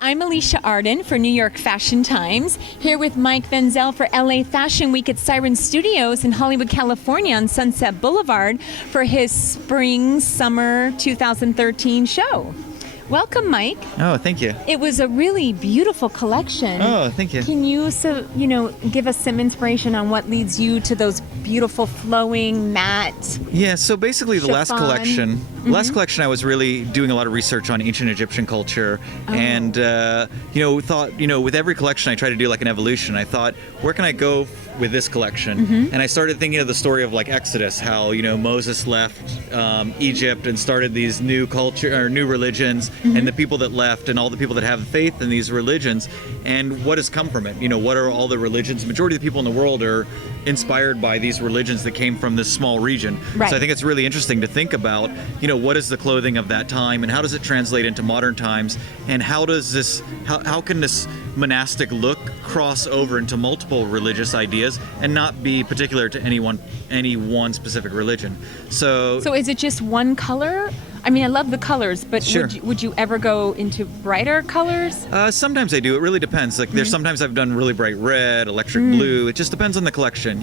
I'm Alicia Arden for New York Fashion Times, here with Mike Vensel for LA Fashion Week at Siren Studios in Hollywood, California on Sunset Boulevard for his Spring-Summer 2013 show. Welcome, Mike. Oh, thank you. It was a really beautiful collection. Oh, thank you. Can you, give us some inspiration on what leads you to those beautiful flowing matte? Yeah, so basically the last chiffon? collection I was really doing a lot of research on ancient Egyptian culture and thought, with every collection I try to do like an evolution. I thought, where can I go with this collection? And I started thinking of the story of like Exodus, how, Moses left Egypt and started these new religions, and the people that left and all the people that have faith in these religions, and what has come from it. What are all the religions? The majority of the people in the world are inspired by these religions that came from this small region. Right. So I think it's really interesting to think about, what is the clothing of that time and how does it translate into modern times, and how can this monastic look cross over into multiple religious ideas and not be particular to any one specific religion. So is it just one color? I mean, I love the colors, but Sure. would you ever go into brighter colors? Sometimes I do. It really depends. Like there's sometimes I've done really bright red, electric blue. It just depends on the collection,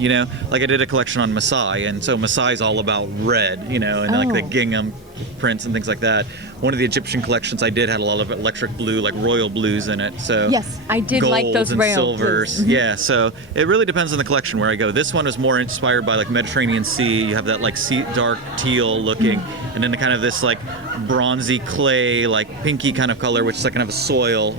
Like I did a collection on Maasai, and so Maasai is all about red, and like the gingham prints and things like that. One of the Egyptian collections I did had a lot of electric blue, like royal blues in it. So yes, I did like those and royal silvers. blues. Yeah, so it really depends on the collection where I go. This one was more inspired by like Mediterranean Sea. You have that like dark teal looking, and then the kind of this like bronzy clay, like pinky kind of color, which is like kind of a soil,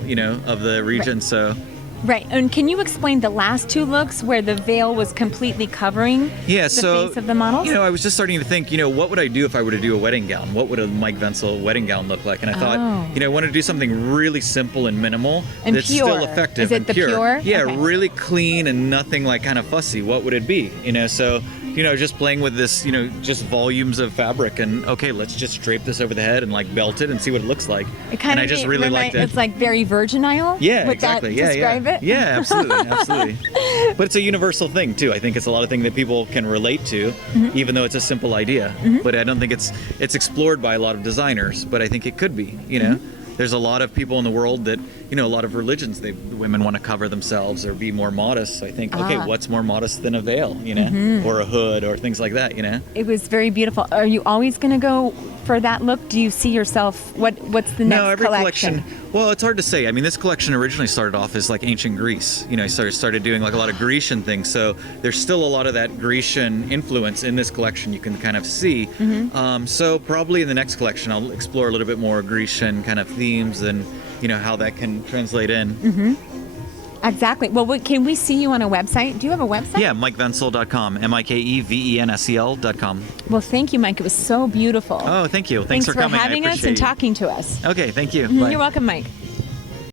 of the region. Right. So. Right, and can you explain the last two looks where the veil was completely covering the face of the models? I was just starting to think, what would I do if I were to do a wedding gown? What would a Mike Vensel wedding gown look like? And I thought, I wanted to do something really simple and minimal and that's pure. still effective Is it and the pure? Yeah, Okay. really clean and nothing like kind of fussy. What would it be? So just playing with this, just volumes of fabric and okay, let's just drape this over the head and like belt it and see what it looks like. I just really liked it. It's like very virginile. Yeah, Would exactly. That describe it? Yeah, absolutely. But it's a universal thing too. I think it's a lot of things that people can relate to, even though it's a simple idea. But I don't think it's explored by a lot of designers. But I think it could be. There's a lot of people in the world that, a lot of religions, women want to cover themselves or be more modest. So I think, okay, what's more modest than a veil, or a hood or things like that, It was very beautiful. Are you always going to go for that look? Do you see yourself, what's the next every collection? Well, it's hard to say. I mean, this collection originally started off as like ancient Greece. I started doing like a lot of Grecian things. So there's still a lot of that Grecian influence in this collection you can kind of see. So probably in the next collection, I'll explore a little bit more Grecian kind of themes and, how that can translate in. Exactly. Well, can we see you on a website? Do you have a website? Yeah, MikeVensel.com, MikeVensel.com. Well, thank you, Mike. It was so beautiful. Oh, thank you. Thanks for coming. Thanks for having us and talking to us. Okay, thank you. Bye. You're welcome, Mike.